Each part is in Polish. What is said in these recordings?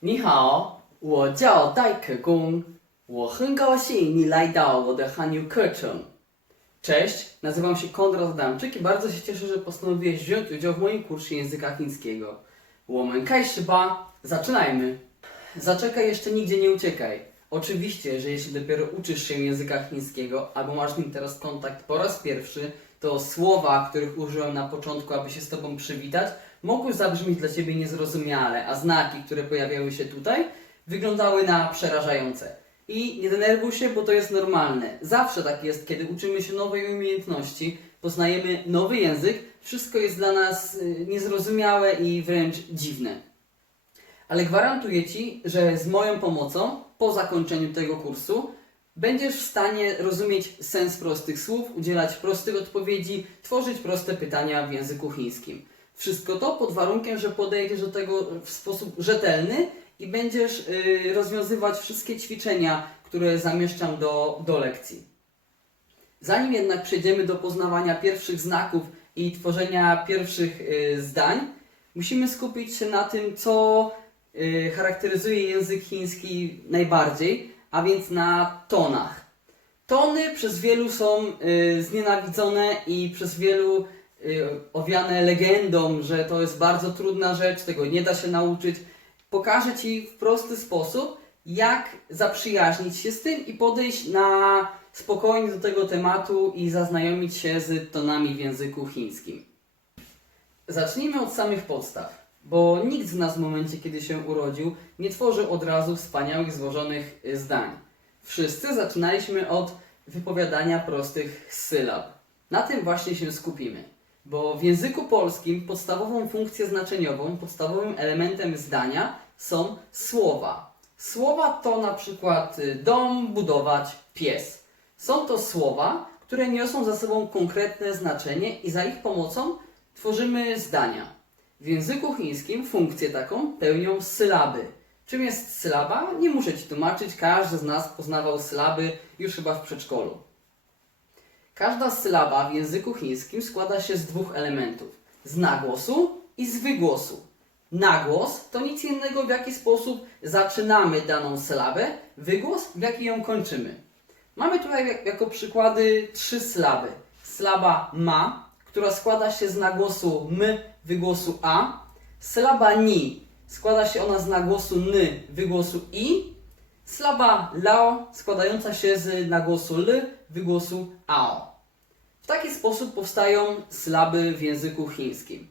你好，我叫戴可恭，我很高兴你来到我的汉语课程。Cześć, nazywam się Konrad Adamczyk i bardzo się cieszę, że postanowiłeś wziąć udział w moim kursie języka chińskiego. 我们开始吧, zaczynajmy. Zaczekaj, jeszcze nigdzie nie uciekaj. Oczywiście, że jeśli dopiero uczysz się języka chińskiego, albo masz z nim teraz kontakt po raz pierwszy, to słowa, których użyłem na początku, aby się z Tobą przywitać, mogły zabrzmieć dla Ciebie niezrozumiale, a znaki, które pojawiały się tutaj, wyglądały na przerażające. I nie denerwuj się, bo to jest normalne. Zawsze tak jest, kiedy uczymy się nowej umiejętności, poznajemy nowy język, wszystko jest dla nas y, niezrozumiałe i wręcz dziwne. Ale gwarantuję Ci, że z moją pomocą, po zakończeniu tego kursu, będziesz w stanie rozumieć sens prostych słów, udzielać prostych odpowiedzi, tworzyć proste pytania w języku chińskim. Wszystko to pod warunkiem, że podejdziesz do tego w sposób rzetelny i będziesz y, rozwiązywać wszystkie ćwiczenia, które zamieszczam do, do lekcji. Zanim jednak przejdziemy do poznawania pierwszych znaków i tworzenia pierwszych y, zdań, musimy skupić się na tym, co y, charakteryzuje język chiński najbardziej, a więc na tonach. Tony przez wielu są znienawidzone i przez wielu owiane legendą, że to jest bardzo trudna rzecz, tego nie da się nauczyć. Pokażę Ci w prosty sposób, jak zaprzyjaźnić się z tym i podejść na spokojnie do tego tematu i zaznajomić się z tonami w języku chińskim. Zacznijmy od samych podstaw, bo nikt z nas w momencie, kiedy się urodził, nie tworzył od razu wspaniałych, złożonych y, zdań. Wszyscy zaczynaliśmy od wypowiadania prostych sylab. Na tym właśnie się skupimy, bo w języku polskim podstawową funkcję znaczeniową, podstawowym elementem zdania są słowa. Słowa to na przykład y, dom, budować, pies. Są to słowa, które niosą za sobą konkretne znaczenie i za ich pomocą tworzymy zdania. W języku chińskim funkcję taką pełnią sylaby. Czym jest sylaba? Nie muszę Ci tłumaczyć, każdy z nas poznawał sylaby już chyba w przedszkolu. Każda sylaba w języku chińskim składa się z dwóch elementów: z nagłosu i z wygłosu. Nagłos to nic innego, w jaki sposób zaczynamy daną sylabę, wygłos, w jaki ją kończymy. Mamy tutaj jak- jako przykłady trzy sylaby. Sylaba ma, która składa się z nagłosu m, wygłosu a. Sylaba ni, składa się ona z nagłosu ny, wygłosu i. Sylaba lao, składająca się z nagłosu l, wygłosu ao. Sposób powstają sylaby w języku chińskim.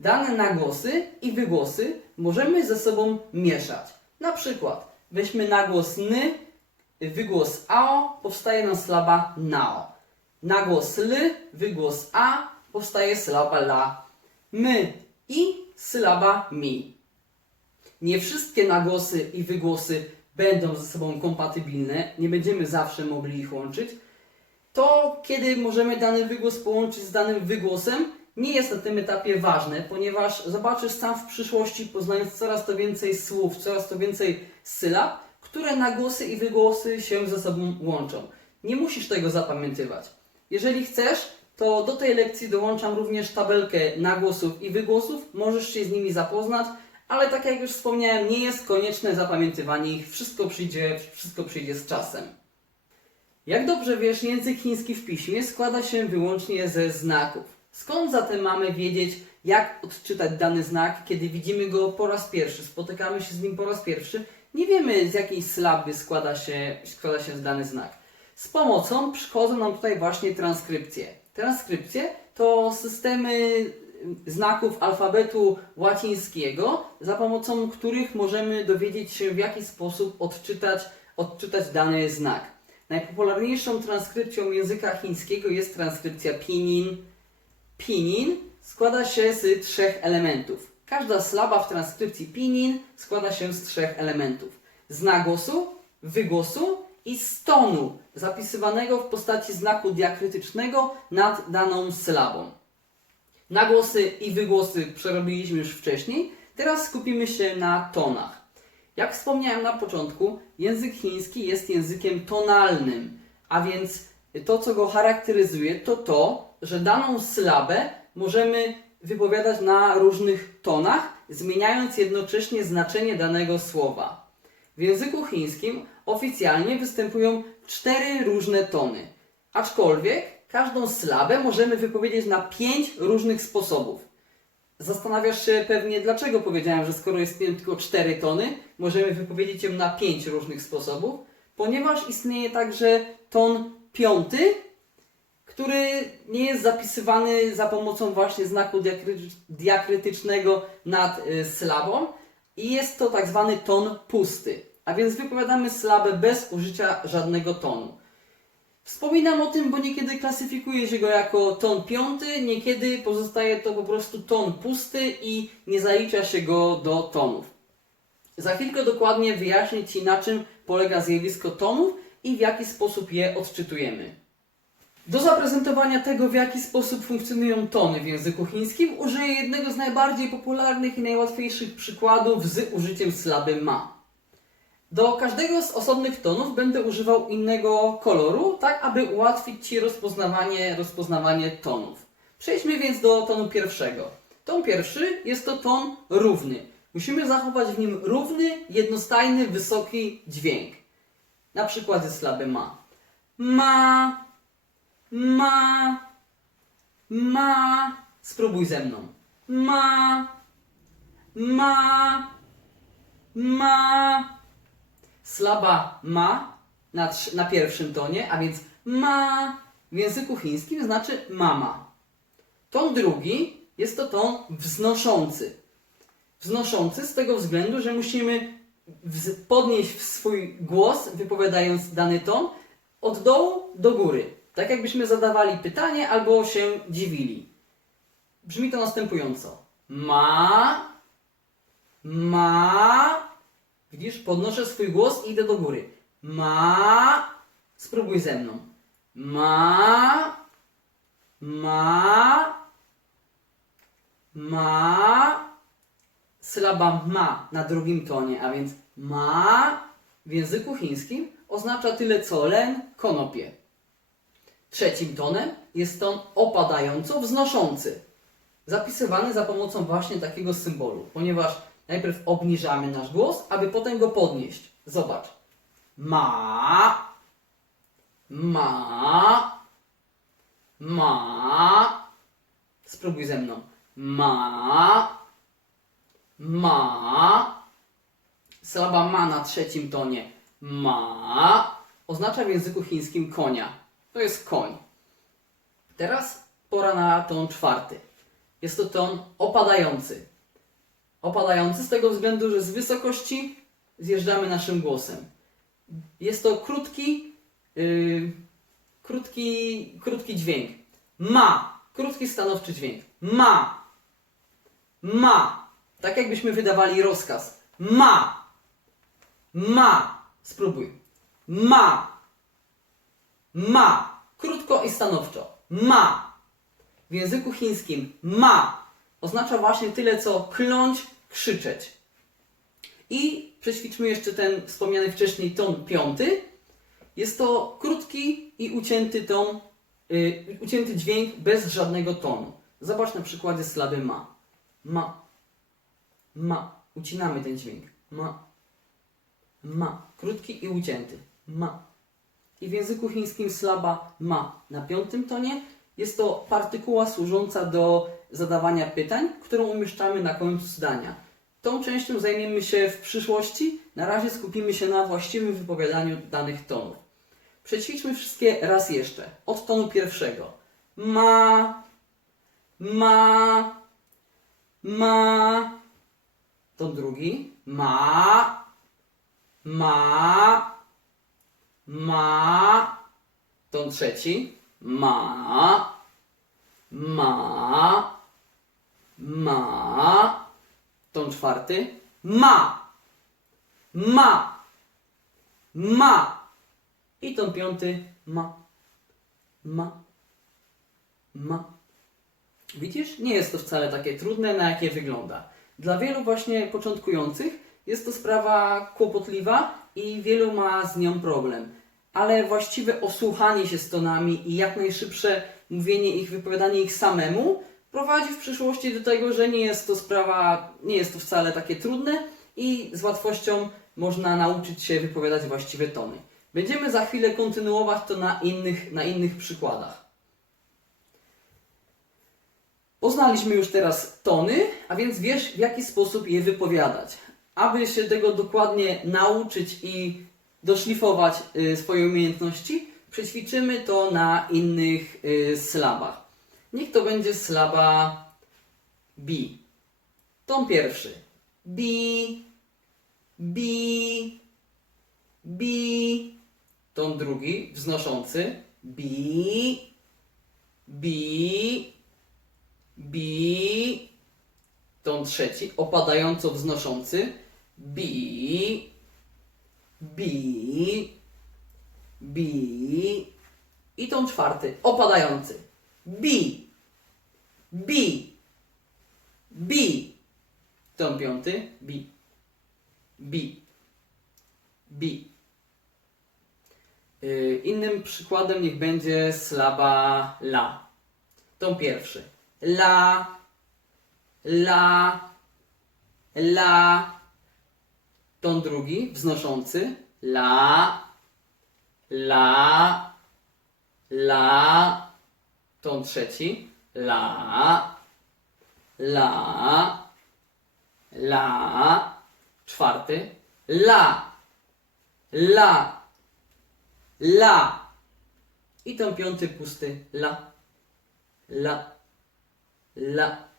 Dane nagłosy i wygłosy możemy ze sobą mieszać. Na przykład weźmy nagłos ny, wygłos ao, powstaje nam sylaba nao. Nagłos l, wygłos a, powstaje sylaba la. My i sylaba mi. Nie wszystkie nagłosy i wygłosy będą ze sobą kompatybilne, nie będziemy zawsze mogli ich łączyć. To, kiedy możemy dany wygłos połączyć z danym wygłosem, nie jest na tym etapie ważne, ponieważ zobaczysz sam w przyszłości, poznając coraz to więcej słów, coraz to więcej sylab, które nagłosy i wygłosy się ze sobą łączą. Nie musisz tego zapamiętywać. Jeżeli chcesz, to do tej lekcji dołączam również tabelkę nagłosów i wygłosów. Możesz się z nimi zapoznać, ale tak jak już wspomniałem, nie jest konieczne zapamiętywanie ich. Wszystko przyjdzie, wszystko przyjdzie z czasem. Jak dobrze wiesz, język chiński w piśmie składa się wyłącznie ze znaków. Skąd zatem mamy wiedzieć, jak odczytać dany znak, kiedy widzimy go po raz pierwszy, spotykamy się z nim po raz pierwszy? Nie wiemy, z jakiej sylaby składa się, składa się dany znak. Z pomocą przychodzą nam tutaj właśnie transkrypcje. Transkrypcje to systemy znaków alfabetu łacińskiego, za pomocą których możemy dowiedzieć się, w jaki sposób odczytać, odczytać dany znak. Najpopularniejszą transkrypcją języka chińskiego jest transkrypcja pinyin. Pinyin składa się z trzech elementów. Każda sylaba w transkrypcji pinyin składa się z trzech elementów. Z nagłosu, wygłosu i z tonu, zapisywanego w postaci znaku diakrytycznego nad daną sylabą. Nagłosy i wygłosy przerobiliśmy już wcześniej, teraz skupimy się na tonach. Jak wspomniałem na początku, język chiński jest językiem tonalnym, a więc to, co go charakteryzuje, to to, że daną sylabę możemy wypowiadać na różnych tonach zmieniając jednocześnie znaczenie danego słowa. W języku chińskim oficjalnie występują cztery różne tony, aczkolwiek każdą sylabę możemy wypowiedzieć na pięć różnych sposobów. Zastanawiasz się pewnie, dlaczego powiedziałem, że skoro istnieją tylko cztery tony, możemy wypowiedzieć ją na pięć różnych sposobów, ponieważ istnieje także ton piąty, który nie jest zapisywany za pomocą właśnie znaku diakry- diakrytycznego nad y, sylabą i jest to tak zwany ton pusty, a więc wypowiadamy sylabę bez użycia żadnego tonu. Wspominam o tym, bo niekiedy klasyfikuje się go jako ton piąty, niekiedy pozostaje to po prostu ton pusty i nie zalicza się go do tonów. Za chwilkę dokładnie wyjaśnię Ci na czym polega zjawisko tonów i w jaki sposób je odczytujemy. Do zaprezentowania tego, w jaki sposób funkcjonują tony w języku chińskim, użyję jednego z najbardziej popularnych i najłatwiejszych przykładów z użyciem sylaby ma. Do każdego z osobnych tonów będę używał innego koloru, tak aby ułatwić Ci rozpoznawanie, rozpoznawanie tonów. Przejdźmy więc do tonu pierwszego. Ton pierwszy jest to ton równy. Musimy zachować w nim równy, jednostajny, wysoki dźwięk. Na przykład ze sylaby ma. Ma, ma, ma. Spróbuj ze mną. Ma, ma, ma. Slaba ma na, na pierwszym tonie, a więc ma w języku chińskim znaczy mama. Ton drugi jest to ton wznoszący. Wznoszący z tego względu, że musimy podnieść swój głos, wypowiadając dany ton, od dołu do góry. Tak jakbyśmy zadawali pytanie albo się dziwili. Brzmi to następująco. Ma, ma, Widzisz, podnoszę swój głos i idę do góry. Ma. Spróbuj ze mną. Ma. Ma. Ma. Sylaba ma na drugim tonie, a więc ma w języku chińskim oznacza tyle co len, konopie. Trzecim tonem jest ton opadająco wznoszący zapisywany za pomocą właśnie takiego symbolu, ponieważ najpierw obniżamy nasz głos, aby potem go podnieść. Zobacz. Ma, ma, ma. Spróbuj ze mną. Ma, ma. Sylaba ma na trzecim tonie. Ma oznacza w języku chińskim konia. To jest koń. Teraz pora na ton czwarty. Jest to ton opadający. Opadający z tego względu, że z wysokości zjeżdżamy naszym głosem. Jest to krótki, yy, krótki, krótki dźwięk. Ma. Krótki, stanowczy dźwięk. Ma. Ma. Tak jakbyśmy wydawali rozkaz. Ma. Ma. Spróbuj. Ma. Ma. Krótko i stanowczo. Ma. W języku chińskim ma oznacza właśnie tyle co kląć, krzyczeć. I przećwiczmy jeszcze ten wspomniany wcześniej ton piąty. Jest to krótki i ucięty ton, y, ucięty dźwięk bez żadnego tonu. Zobacz na przykładzie sylaby ma. Ma. Ma. Ucinamy ten dźwięk. Ma. Ma. Krótki i ucięty. Ma. I w języku chińskim sylaba ma na piątym tonie. Jest to partykuła służąca do zadawania pytań, którą umieszczamy na końcu zdania. Tą częścią zajmiemy się w przyszłości. Na razie skupimy się na właściwym wypowiadaniu danych tonów. Przećwiczmy wszystkie raz jeszcze. Od tonu pierwszego. Ma, ma, ma. Ton drugi. Ma, ma, ma. Ton trzeci. Ma, ma, ma. Ton czwarty. Ma, ma, ma. I ton piąty. Ma, ma, ma. Widzisz? Nie jest to wcale takie trudne, na jakie wygląda. Dla wielu właśnie początkujących jest to sprawa kłopotliwa i wielu ma z nią problem. Ale właściwe osłuchanie się z tonami i jak najszybsze mówienie ich, wypowiadanie ich samemu prowadzi w przyszłości do tego, że nie jest to sprawa, nie jest to wcale takie trudne i z łatwością można nauczyć się wypowiadać właściwe tony. Będziemy za chwilę kontynuować to na innych, na innych przykładach. Poznaliśmy już teraz tony, a więc wiesz w jaki sposób je wypowiadać. Aby się tego dokładnie nauczyć i doszlifować y, swoje umiejętności, przećwiczymy to na innych y, sylabach. Niech to będzie sylaba B. Ton pierwszy. B, B, B. Ton drugi, wznoszący. B, B, B. Ton trzeci, opadająco wznoszący. B, B, B. I ton czwarty, opadający. B, B, B. Ton piąty, B, B, B. Yy, innym przykładem niech będzie slaba la. Ton pierwszy. La, la, la. Ton drugi, wznoszący. La, la, la. Ton trzeci. La, la, la. Czwarty. La, la, la. I ten piąty pusty. La, la, la.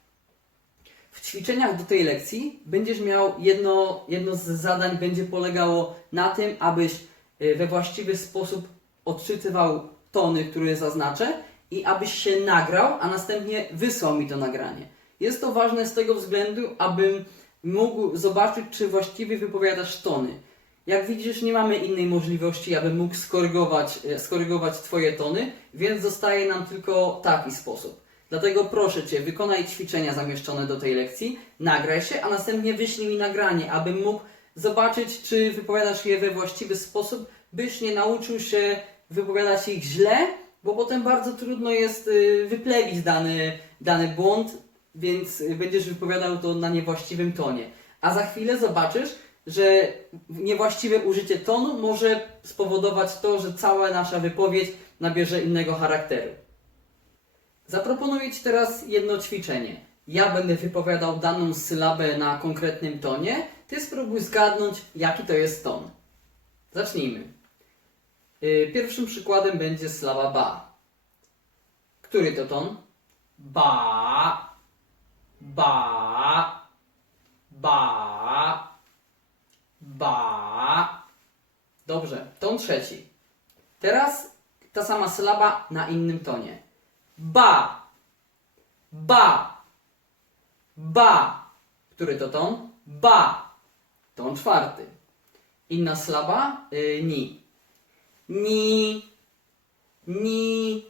W ćwiczeniach do tej lekcji będziesz miał jedno, jedno z zadań będzie polegało na tym, abyś y, we właściwy sposób odczytywał tony, które zaznaczę i abyś się nagrał, a następnie wysłał mi to nagranie. Jest to ważne z tego względu, abym mógł zobaczyć, czy właściwie wypowiadasz tony. Jak widzisz, nie mamy innej możliwości, abym mógł skorygować, e, skorygować Twoje tony, więc zostaje nam tylko taki sposób. Dlatego proszę Cię, wykonaj ćwiczenia zamieszczone do tej lekcji, nagraj się, a następnie wyślij mi nagranie, abym mógł zobaczyć, czy wypowiadasz je we właściwy sposób, byś nie nauczył się wypowiadać ich źle, bo potem bardzo trudno jest y, wyplewić dany, dany błąd, więc będziesz wypowiadał to na niewłaściwym tonie. A za chwilę zobaczysz, że niewłaściwe użycie tonu może spowodować to, że cała nasza wypowiedź nabierze innego charakteru. Zaproponuję Ci teraz jedno ćwiczenie. Ja będę wypowiadał daną sylabę na konkretnym tonie, Ty spróbuj zgadnąć, jaki to jest ton. Zacznijmy. Yy, Pierwszym przykładem będzie sylaba ba. Który to ton? Ba, ba, ba, ba. Dobrze, ton trzeci. Teraz ta sama sylaba na innym tonie. Ba, ba, ba. Który to ton? Ba. Ton czwarty. Inna sylaba? Y, ni. Ni, ni,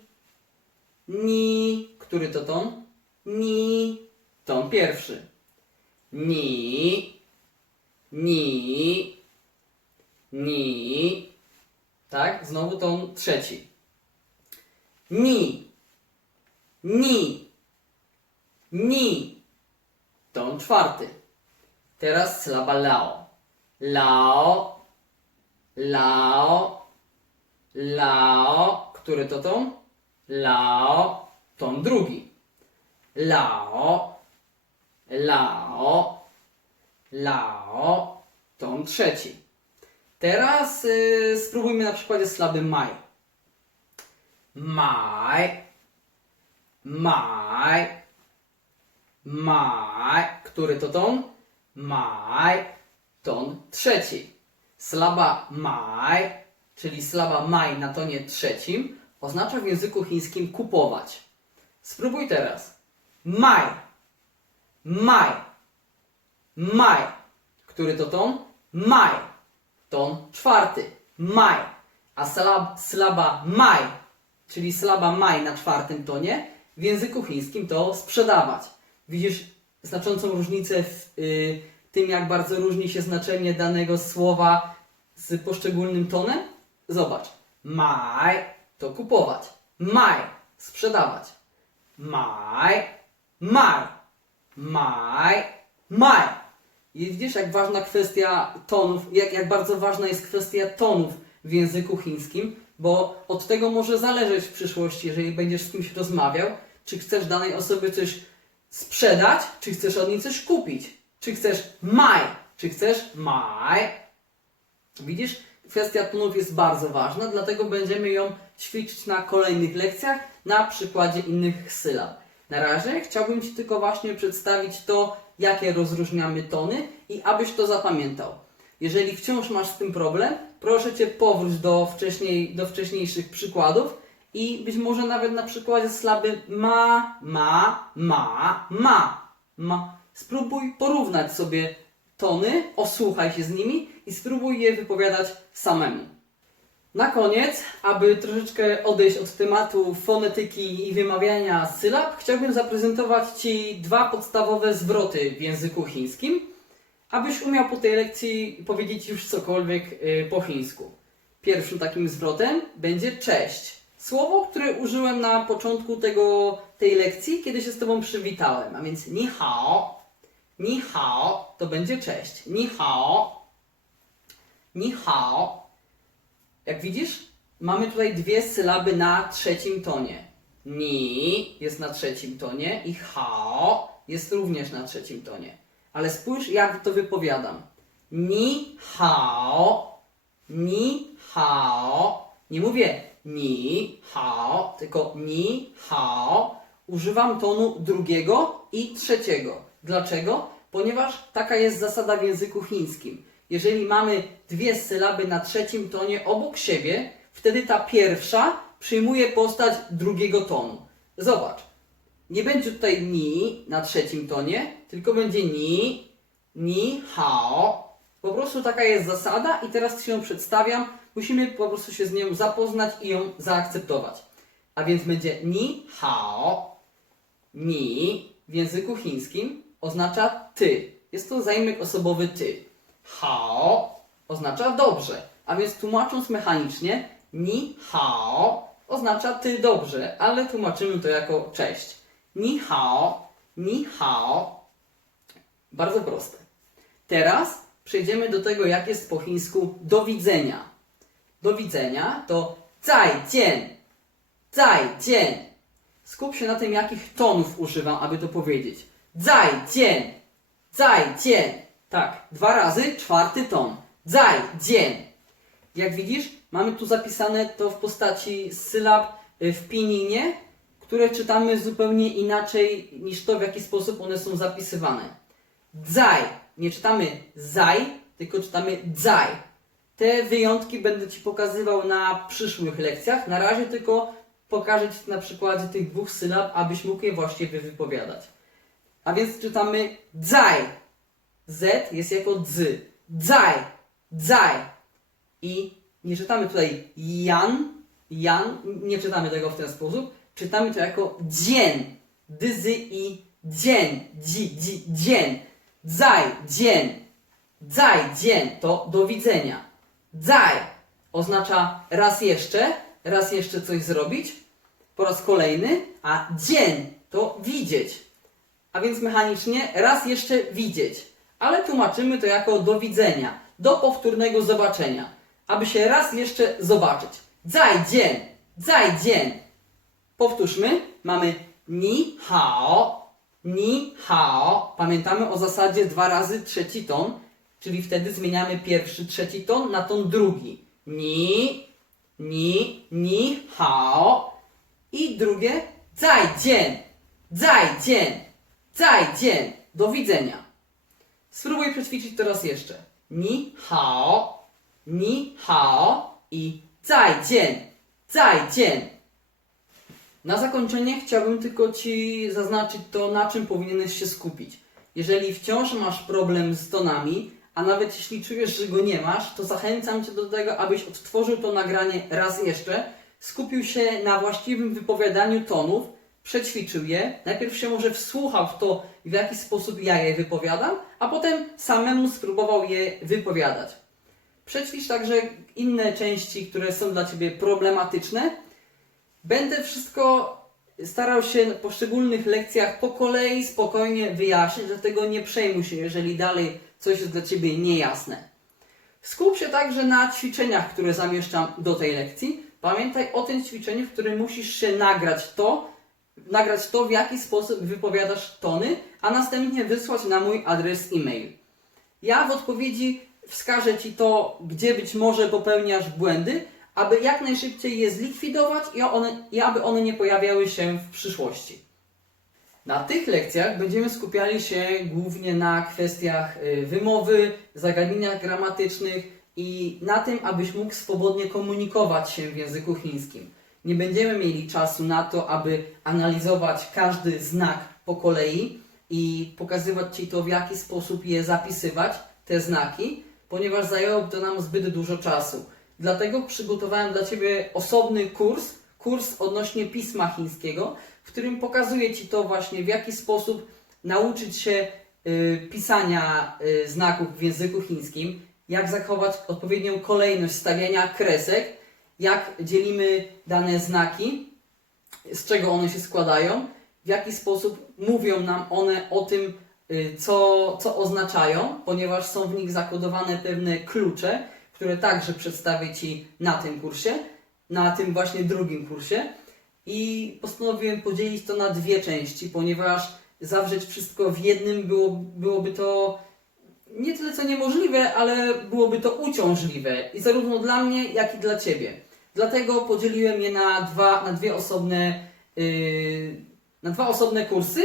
ni. Który to ton? Ni. Ton pierwszy. Ni, ni, ni. Tak, znowu ton trzeci. Ni, ni, ni. Ton czwarty. Teraz sylaba lao. Lao, lao, lao. Który to ton? Lao, ton drugi. Lao, lao, lao, ton trzeci. Teraz y, spróbujmy na przykładzie sylaby maj. Maj, maj, maj. Który to ton? Maj, ton trzeci. Sylaba maj, czyli sylaba maj na tonie trzecim, oznacza w języku chińskim kupować. Spróbuj teraz. Maj, maj, maj. Który to ton? Maj. Ton czwarty. Maj. A sylaba maj, czyli sylaba maj na czwartym tonie, w języku chińskim to sprzedawać. Widzisz znaczącą różnicę w y, tym, jak bardzo różni się znaczenie danego słowa z poszczególnym tonem? Zobacz. Maj to kupować. Maj sprzedawać. Maj, maj, maj, maj. I widzisz, jak ważna kwestia tonów, jak, jak bardzo ważna jest kwestia tonów w języku chińskim, bo od tego może zależeć w przyszłości, jeżeli będziesz z kimś rozmawiał, czy chcesz danej osobie coś sprzedać, czy chcesz od niej coś kupić, czy chcesz maj, czy chcesz maj. Widzisz, kwestia tonów jest bardzo ważna, dlatego będziemy ją ćwiczyć na kolejnych lekcjach na przykładzie innych sylab. Na razie chciałbym Ci tylko właśnie przedstawić to, jakie rozróżniamy tony i abyś to zapamiętał. Jeżeli wciąż masz z tym problem, proszę Cię powróć do, wcześniej, do wcześniejszych przykładów i być może nawet na przykładzie sylaby ma, ma, ma, ma, ma. Spróbuj porównać sobie tony, osłuchaj się z nimi i spróbuj je wypowiadać samemu. Na koniec, aby troszeczkę odejść od tematu fonetyki i wymawiania sylab, chciałbym zaprezentować Ci dwa podstawowe zwroty w języku chińskim, abyś umiał po tej lekcji powiedzieć już cokolwiek y, po chińsku. Pierwszym takim zwrotem będzie cześć. Słowo, które użyłem na początku tego, tej lekcji, kiedy się z Tobą przywitałem, a więc ni hao. Ni hao to będzie cześć. Ni hao. Ni hao. Jak widzisz, mamy tutaj dwie sylaby na trzecim tonie. Ni jest na trzecim tonie i hao jest również na trzecim tonie. Ale spójrz, jak to wypowiadam. Ni hao, ni hao. Nie mówię ni hao, tylko ni hao. Używam tonu drugiego i trzeciego. Dlaczego? Ponieważ taka jest zasada w języku chińskim. Jeżeli mamy dwie sylaby na trzecim tonie obok siebie, wtedy ta pierwsza przyjmuje postać drugiego tonu. Zobacz. Nie będzie tutaj ni na trzecim tonie, tylko będzie ni, ni, hao. Po prostu taka jest zasada i teraz Ci ją przedstawiam. Musimy po prostu się z nią zapoznać i ją zaakceptować. A więc będzie ni, hao. Ni w języku chińskim oznacza ty. Jest to zajmek osobowy ty. Hao oznacza dobrze. A więc tłumacząc mechanicznie, ni hao oznacza ty dobrze, ale tłumaczymy to jako cześć. Ni hao, ni hao. Bardzo proste. Teraz przejdziemy do tego, jak jest po chińsku do widzenia. Do widzenia to zajcien, zajcien. Skup się na tym, jakich tonów używam, aby to powiedzieć. Zaj dzień, zaj dzień, Tak, dwa razy czwarty ton. Zajdzien. Jak widzisz, mamy tu zapisane to w postaci sylab y, w pininie, które czytamy zupełnie inaczej niż to, w jaki sposób one są zapisywane. Zaj Nie czytamy zaj, tylko czytamy zaj. Te wyjątki będę Ci pokazywał na przyszłych lekcjach. Na razie tylko pokażę Ci na przykładzie tych dwóch sylab, abyś mógł je właściwie wypowiadać. A więc czytamy dzaj. Z jest jako dzy. Dzaj. Dzaj. I nie czytamy tutaj jan, jan, nie czytamy tego w ten sposób. Czytamy to jako dzień. Dyzy i dzień. Dzi, dzi, dzień. Dzaj, dzień. Dzaj, dzień to do widzenia. Dzaj oznacza raz jeszcze, raz jeszcze coś zrobić, po raz kolejny, a dzień to widzieć. A więc mechanicznie raz jeszcze widzieć. Ale tłumaczymy to jako do widzenia, do powtórnego zobaczenia, aby się raz jeszcze zobaczyć. Zaj dzień, zaj dzień. Powtórzmy. Mamy ni hao, ni hao. Pamiętamy o zasadzie dwa razy trzeci ton, czyli wtedy zmieniamy pierwszy, trzeci ton na ton drugi. Ni, ni, ni hao. I drugie zaj dzień, zaj dzień, zaj dzień. Do widzenia. Spróbuj przećwiczyć to raz jeszcze. Ni hao, ni hao i zaj dzień, zaj dzień. Na zakończenie chciałbym tylko Ci zaznaczyć to, na czym powinieneś się skupić. Jeżeli wciąż masz problem z tonami, a nawet jeśli czujesz, że go nie masz, to zachęcam Cię do tego, abyś odtworzył to nagranie raz jeszcze, skupił się na właściwym wypowiadaniu tonów, przećwiczył je, najpierw się może wsłuchał w to, w jaki sposób ja je wypowiadam, a potem samemu spróbował je wypowiadać. Przećwicz także inne części, które są dla Ciebie problematyczne, Będę wszystko starał się na poszczególnych lekcjach po kolei spokojnie wyjaśnić, dlatego nie przejmuj się, jeżeli dalej coś jest dla Ciebie niejasne. Skup się także na ćwiczeniach, które zamieszczam do tej lekcji. Pamiętaj o tym ćwiczeniu, w którym musisz się nagrać to, nagrać to, w jaki sposób wypowiadasz tony, a następnie wysłać na mój adres e-mail. Ja w odpowiedzi wskażę Ci to, gdzie być może popełniasz błędy, aby jak najszybciej je zlikwidować i, one, i aby one nie pojawiały się w przyszłości. Na tych lekcjach będziemy skupiali się głównie na kwestiach y, wymowy, zagadnieniach gramatycznych i na tym, abyś mógł swobodnie komunikować się w języku chińskim. Nie będziemy mieli czasu na to, aby analizować każdy znak po kolei i pokazywać Ci to, w jaki sposób je zapisywać, te znaki, ponieważ zajęłoby to nam zbyt dużo czasu. Dlatego przygotowałem dla Ciebie osobny kurs, kurs odnośnie pisma chińskiego, w którym pokazuję Ci to właśnie, w jaki sposób nauczyć się y, pisania y, znaków w języku chińskim, jak zachować odpowiednią kolejność stawiania kresek, jak dzielimy dane znaki, z czego one się składają, w jaki sposób mówią nam one o tym, y, co, co oznaczają, ponieważ są w nich zakodowane pewne klucze, które także przedstawię Ci na tym kursie, na tym właśnie drugim kursie. I postanowiłem podzielić to na dwie części, ponieważ zawrzeć wszystko w jednym było, byłoby to nie tyle co niemożliwe, ale byłoby to uciążliwe i zarówno dla mnie, jak i dla Ciebie. Dlatego podzieliłem je na, dwa, na dwie osobne yy, na dwa osobne kursy,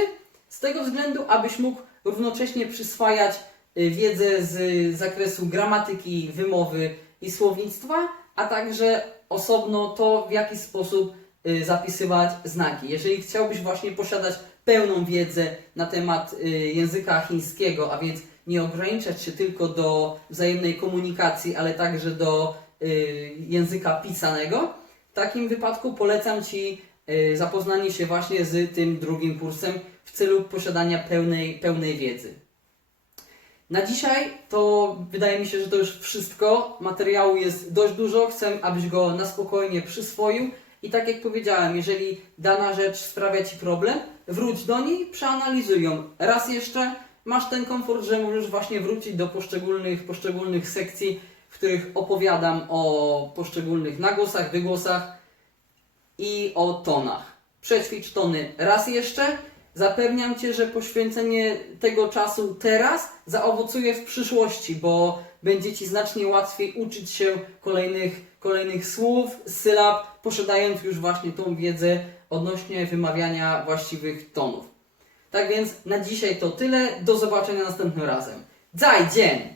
z tego względu, abyś mógł równocześnie przyswajać y, wiedzę z zakresu gramatyki, wymowy i słownictwa, a także osobno to, w jaki sposób y, zapisywać znaki. Jeżeli chciałbyś właśnie posiadać pełną wiedzę na temat y, języka chińskiego, a więc nie ograniczać się tylko do wzajemnej komunikacji, ale także do języka pisanego, w takim wypadku polecam Ci y, zapoznanie się właśnie z tym drugim kursem w celu posiadania pełnej, pełnej wiedzy. Na dzisiaj to wydaje mi się, że to już wszystko. Materiału jest dość dużo, chcę, abyś go na spokojnie przyswoił. I tak jak powiedziałem, jeżeli dana rzecz sprawia Ci problem, wróć do niej, przeanalizuj ją raz jeszcze. Masz ten komfort, że możesz właśnie wrócić do poszczególnych, poszczególnych sekcji, w których opowiadam o poszczególnych nagłosach, wygłosach i o tonach. Przećwicz tony raz jeszcze. Zapewniam Cię, że poświęcenie tego czasu teraz zaowocuje w przyszłości, bo będzie Ci znacznie łatwiej uczyć się kolejnych, kolejnych słów, sylab, posiadając już właśnie tą wiedzę odnośnie wymawiania właściwych tonów. Tak więc na dzisiaj to tyle. Do zobaczenia następnym razem. Zajdzień!